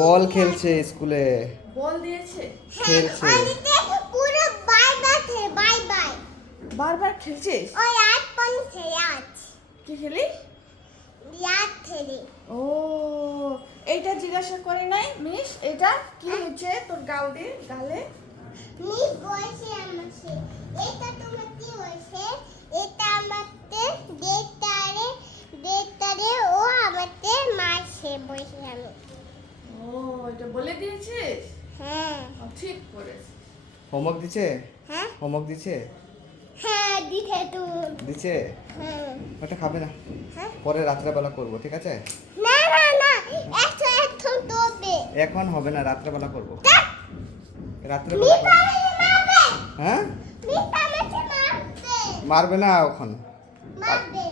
বল খেলছে স্কুলে। বল দিয়েছে? খেলছে। পুরো বাই বাই বারবার খেলছিস? ওই আট পয়েন্টে আট কি খেলি? ইয়াদ থেকে ও, এইটা জিজ্ঞাসা করে নাই মিস, এটা কি হচ্ছে তোর গালে? নি বলছে আমাকে এটা তোমার কি হয়েছে, এটা আমাদের ডেটারে ও আমাদের মারছে বলছে আমি। ও, এটা বলে দিয়েছিস? হ্যাঁ ঠিক করেছিস। হোমওয়ার্ক দিছে? হ্যাঁ হোমওয়ার্ক দিছে? হ্যাঁ দিতে তো দিছে? হ্যাঁ ওটা খাবে না, হ্যাঁ পরে রাত্রেবেলা করবো, ঠিক আছে? না এখন তোবে এখন হবে না, রাত্রেবেলা করবো। রাত্রেবেলা মিতা করবো। মারবে হ্যাঁ, মিতা আমাকে মারবে মারবে না এখন। মারবে